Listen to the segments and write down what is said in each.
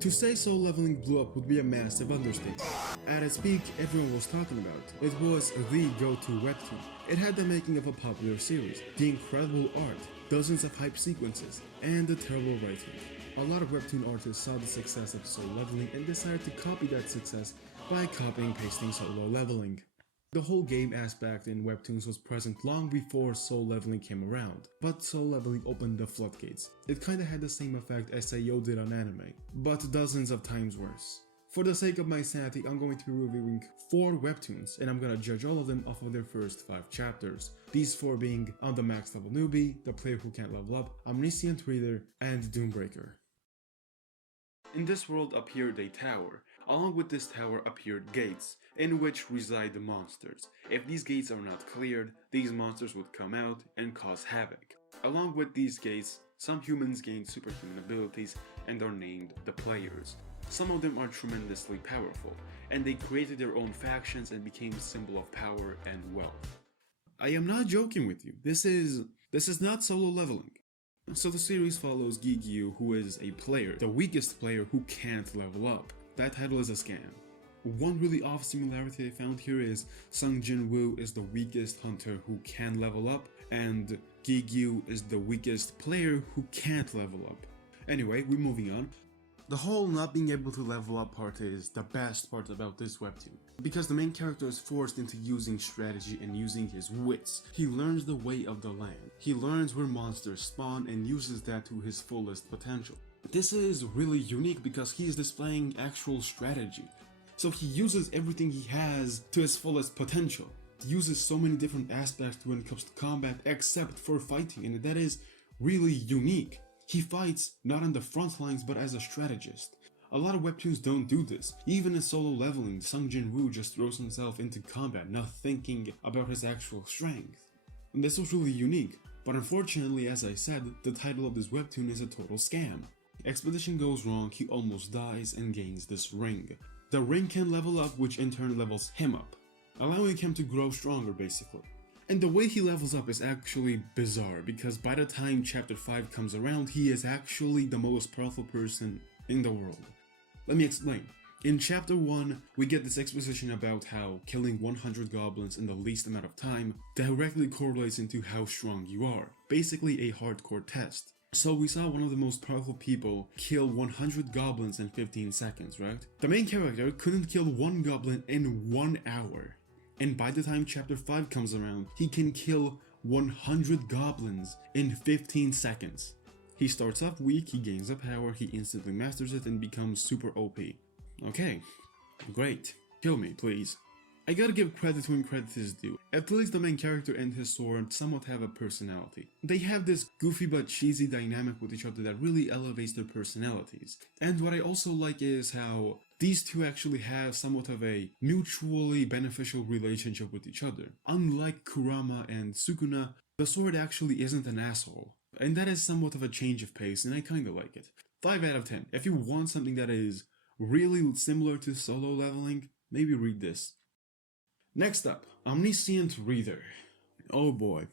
To say solo leveling blew up would be a massive understatement. At its peak, everyone was talking about it. It was the go-to webtoon. It had the making of a popular series, the incredible art, dozens of hype sequences, and the terrible writing. A lot of webtoon artists saw the success of solo leveling and decided to copy that success by copying and pasting solo leveling. The whole game aspect in webtoons was present long before solo leveling came around, but solo leveling opened the floodgates. It kinda had the same effect as SAO did on anime, but dozens of times worse. For the sake of my sanity, I'm going to be reviewing 4 webtoons, and I'm gonna judge all of them off of their first 5 chapters. These 4 being On the Max Double Newbie, The Player Who Can't Level Up, Omniscient Reader, and Doombreaker. In this world appeared a tower. Along with this tower appeared gates, in which reside the monsters. If these gates are not cleared, these monsters would come out and cause havoc. Along with these gates, some humans gain superhuman abilities and are named the players. Some of them are tremendously powerful, and they created their own factions and became a symbol of power and wealth. I am not joking with you, this is not solo leveling. So the series follows Gigyu, who is a player, the weakest player who can't level up. That title is a scam. One really off similarity I found here is Sung Jin-woo is the weakest hunter who can level up, and Gigyu is the weakest player who can't level up. Anyway, we're moving on. The whole not being able to level up part is the best part about this webtoon, because the main character is forced into using strategy and using his wits. He learns the way of the land. He learns where monsters spawn and uses that to his fullest potential. This is really unique because he is displaying actual strategy. So he uses everything he has to his fullest potential. He uses so many different aspects when it comes to combat except for fighting, and that is really unique. He fights not on the front lines but as a strategist. A lot of webtoons don't do this. Even in solo leveling, Sung Jin-woo just throws himself into combat, not thinking about his actual strength. And this was really unique, but unfortunately, as I said, the title of this webtoon is a total scam. Expedition goes wrong, he almost dies and gains this ring. The ring can level up, which in turn levels him up, allowing him to grow stronger basically. And the way he levels up is actually bizarre, because by the time chapter 5 comes around, he is actually the most powerful person in the world. Let me explain. In chapter 1, we get this exposition about how killing 100 goblins in the least amount of time directly correlates into how strong you are. Basically a hardcore test. So we saw one of the most powerful people kill 100 goblins in 15 seconds, right? The main character couldn't kill 1 goblin in 1 hour. And by the time chapter 5 comes around, he can kill 100 goblins in 15 seconds. He starts off weak, he gains a power, he instantly masters it and becomes super OP. Okay, great. Kill me, please. I gotta give credit when credit is due. At least the main character and his sword somewhat have a personality. They have this goofy but cheesy dynamic with each other that really elevates their personalities. And what I also like is how these two actually have somewhat of a mutually beneficial relationship with each other. Unlike Kurama and Sukuna, the sword actually isn't an asshole. And that is somewhat of a change of pace, and I kinda like it. 5 out of 10. If you want something that is really similar to solo leveling, maybe read this. Next up, Omniscient Reader. Oh boy.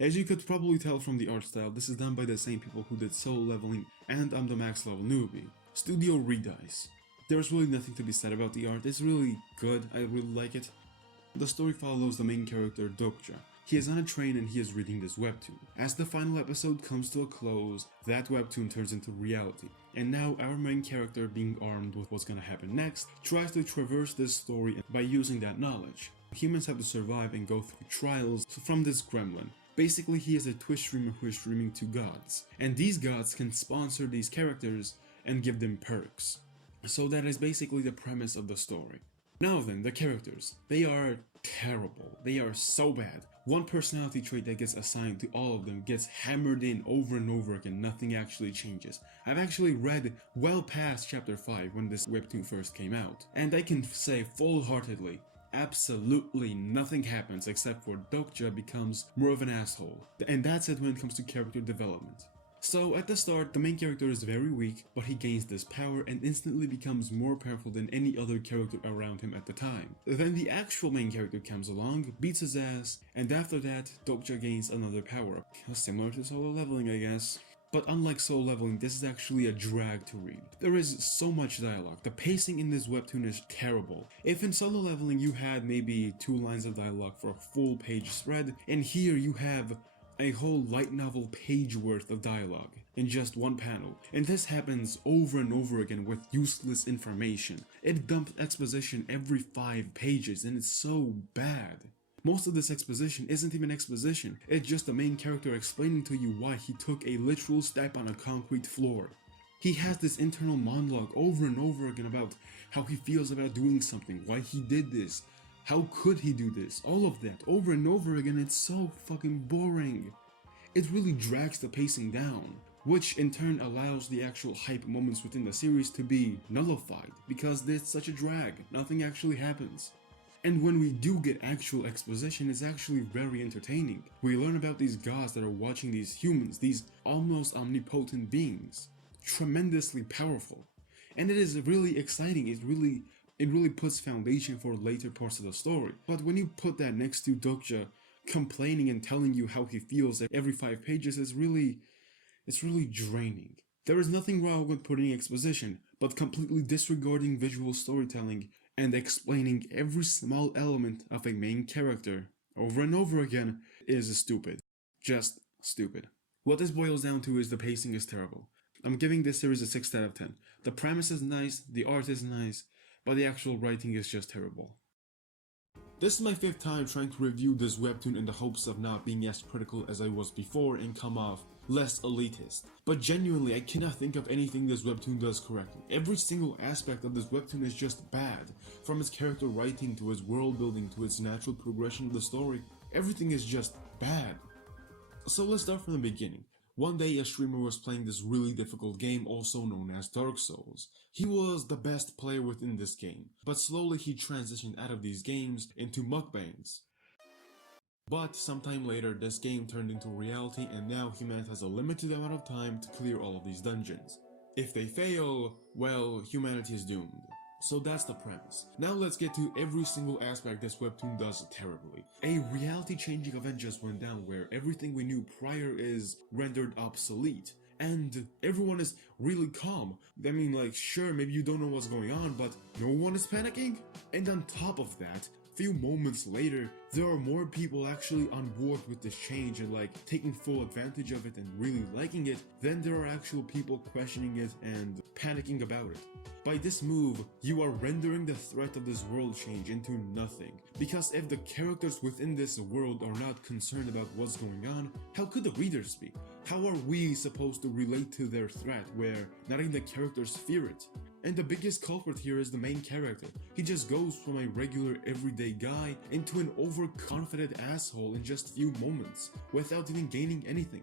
As you could probably tell from the art style, this is done by the same people who did solo leveling and I'm the Max Level Newbie. Studio Redice. There's really nothing to be said about the art, it's really good, I really like it. The story follows the main character Dokja. He is on a train and he is reading this webtoon. As the final episode comes to a close, that webtoon turns into reality. And now our main character, being armed with what's gonna happen next, tries to traverse this story by using that knowledge. Humans have to survive and go through trials from this gremlin. Basically, he is a Twitch streamer who is streaming to gods. And these gods can sponsor these characters and give them perks. So that is basically the premise of the story. Now then, the characters. They are terrible. They are so bad. One personality trait that gets assigned to all of them gets hammered in over and over again, nothing actually changes. I've actually read well past chapter 5 when this webtoon first came out, and I can say full-heartedly, absolutely nothing happens except for Dokja becomes more of an asshole. And that's it when it comes to character development. So at the start, the main character is very weak, but he gains this power and instantly becomes more powerful than any other character around him at the time. Then the actual main character comes along, beats his ass, and after that, Dokja gains another power up. Similar to solo leveling, I guess. But unlike Solo Leveling, this is actually a drag to read. There is so much dialogue. The pacing in this webtoon is terrible. If in Solo Leveling you had maybe 2 lines of dialogue for a full page spread, and here you have a whole light novel page worth of dialogue in just one panel. And this happens over and over again with useless information. It dumps exposition every 5 pages and it's so bad. Most of this exposition isn't even exposition, it's just the main character explaining to you why he took a literal step on a concrete floor. He has this internal monologue over and over again about how he feels about doing something, why he did this, how could he do this, all of that over and over again. It's so fucking boring. It really drags the pacing down, which in turn allows the actual hype moments within the series to be nullified because there's such a drag, nothing actually happens. And when we do get actual exposition, it's actually very entertaining. We learn about these gods that are watching these humans, these almost omnipotent beings. Tremendously powerful. And it is really exciting, it really puts foundation for later parts of the story. But when you put that next to Dokja complaining and telling you how he feels every 5 pages, it's really draining. There is nothing wrong with putting exposition, but completely disregarding visual storytelling and explaining every small element of a main character over and over again is stupid. Just stupid. What this boils down to is the pacing is terrible. I'm giving this series a 6 out of 10. The premise is nice, the art is nice, but the actual writing is just terrible. This is my 5th time trying to review this webtoon in the hopes of not being as critical as I was before and come off less elitist. But genuinely, I cannot think of anything this webtoon does correctly. Every single aspect of this webtoon is just bad. From its character writing to its world building to its natural progression of the story, everything is just bad. So let's start from the beginning. One day a streamer was playing this really difficult game also known as Dark Souls. He was the best player within this game, but slowly he transitioned out of these games into mukbangs. But sometime later this game turned into reality and now humanity has a limited amount of time to clear all of these dungeons. If they fail, well, humanity is doomed. So that's the premise. Now let's get to every single aspect this webtoon does terribly. A reality-changing event just went down where everything we knew prior is rendered obsolete. And everyone is really calm. I mean, like, sure, maybe you don't know what's going on, but no one is panicking? And on top of that, few moments later, there are more people actually on board with this change and like taking full advantage of it and really liking it than there are actual people questioning it and panicking about it. By this move, you are rendering the threat of this world change into nothing. Because if the characters within this world are not concerned about what's going on, how could the readers be? How are we supposed to relate to their threat where not even the characters fear it? And the biggest culprit here is the main character. He just goes from a regular everyday guy into an overconfident asshole in just few moments, without even gaining anything.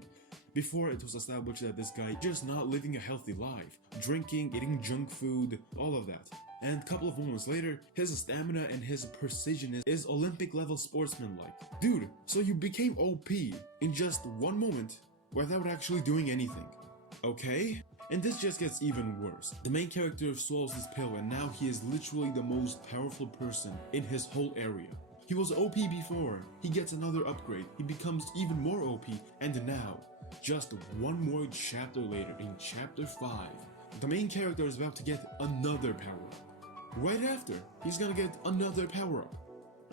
Before it was established that this guy just not living a healthy life, drinking, eating junk food, all of that. And a couple of moments later, his stamina and his precision is Olympic level sportsman-like. Dude, so you became OP in just one moment without actually doing anything. Okay? And this just gets even worse. The main character swallows this pill and now he is literally the most powerful person in his whole area. He was OP before, he gets another upgrade, he becomes even more OP, and now, just one more chapter later in chapter 5, the main character is about to get another power-up. Right after, he's gonna get another power-up.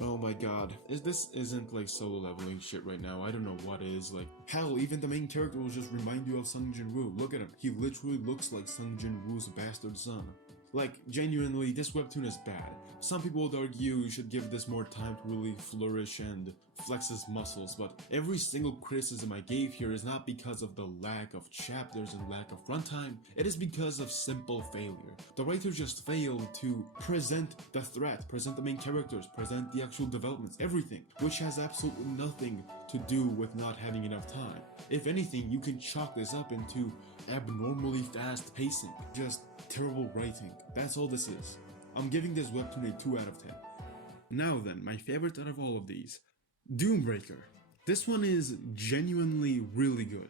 Oh my god, this isn't like Solo Leveling shit right now. I don't know what is. Like, hell, even the main character will just remind you of Sung Jin-woo. Look at him, he literally looks like Sung Jin-woo's bastard son. Like, genuinely, this webtoon is bad. Some people would argue you should give this more time to really flourish and flex his muscles, but every single criticism I gave here is not because of the lack of chapters and lack of runtime, it is because of simple failure. The writer just failed to present the threat, present the main characters, present the actual developments, everything, which has absolutely nothing to do with not having enough time. If anything, you can chalk this up into abnormally fast pacing, just terrible writing. That's all this is. I'm giving this webtoon a 2 out of 10. Now then, my favorite out of all of these, Doombreaker. This one is genuinely really good.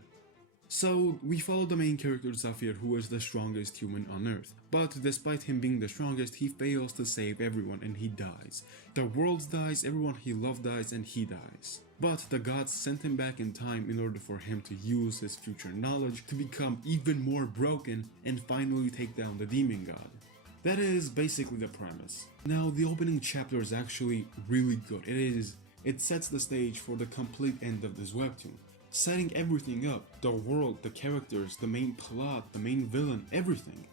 So, we follow the main character Zafir, who is the strongest human on Earth. But despite him being the strongest, he fails to save everyone and he dies. The world dies, everyone he loved dies, and he dies. But the gods sent him back in time in order for him to use his future knowledge to become even more broken and finally take down the demon god. That is basically the premise. Now, the opening chapter is actually really good. It sets the stage for the complete end of this webtoon, setting everything up, the world, the characters, the main plot, the main villain, everything.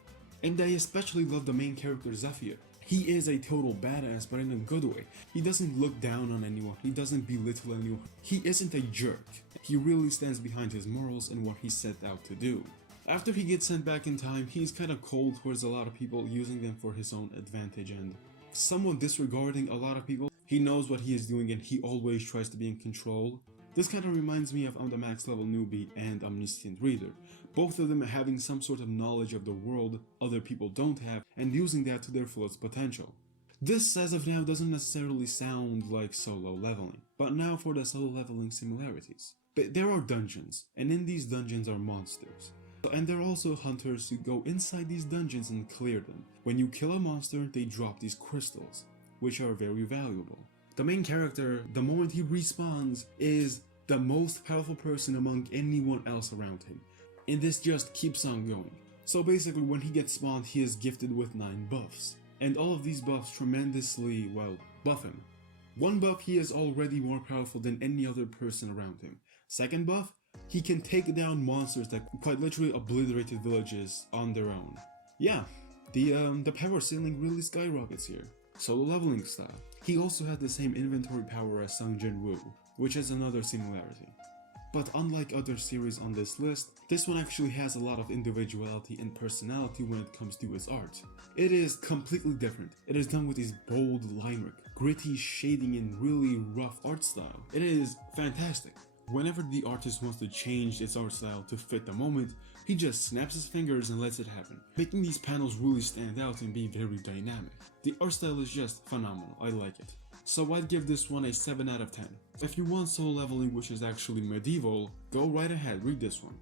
And I especially love the main character Zafir. He is a total badass, but in a good way. He doesn't look down on anyone, he doesn't belittle anyone, he isn't a jerk. He really stands behind his morals and what he set out to do. After he gets sent back in time, he's kinda cold towards a lot of people, using them for his own advantage and somewhat disregarding a lot of people. He knows what he is doing and he always tries to be in control. This kind of reminds me of the Max Level Newbie and Omniscient Reader, both of them having some sort of knowledge of the world other people don't have and using that to their fullest potential. This, as of now, doesn't necessarily sound like solo leveling, but now for the solo leveling similarities. But there are dungeons, and in these dungeons are monsters. And there are also hunters who go inside these dungeons and clear them. When you kill a monster, they drop these crystals, which are very valuable. The main character, the moment he respawns, is the most powerful person among anyone else around him. And this just keeps on going. So basically when he gets spawned, he is gifted with 9 buffs. And all of these buffs tremendously, well, buff him. One buff, he is already more powerful than any other person around him. Second buff, he can take down monsters that quite literally obliterated villages on their own. Yeah, the power ceiling really skyrockets here. Solo leveling style. He also had the same inventory power as Sung Jin Woo, which is another similarity. But unlike other series on this list, this one actually has a lot of individuality and personality when it comes to his art. It is completely different. It is done with his bold line work, gritty shading and really rough art style. It is fantastic. Whenever the artist wants to change its art style to fit the moment, he just snaps his fingers and lets it happen, making these panels really stand out and be very dynamic. The art style is just phenomenal, I like it. So I'd give this one a 7 out of 10. If you want solo leveling which is actually medieval, go right ahead, read this one.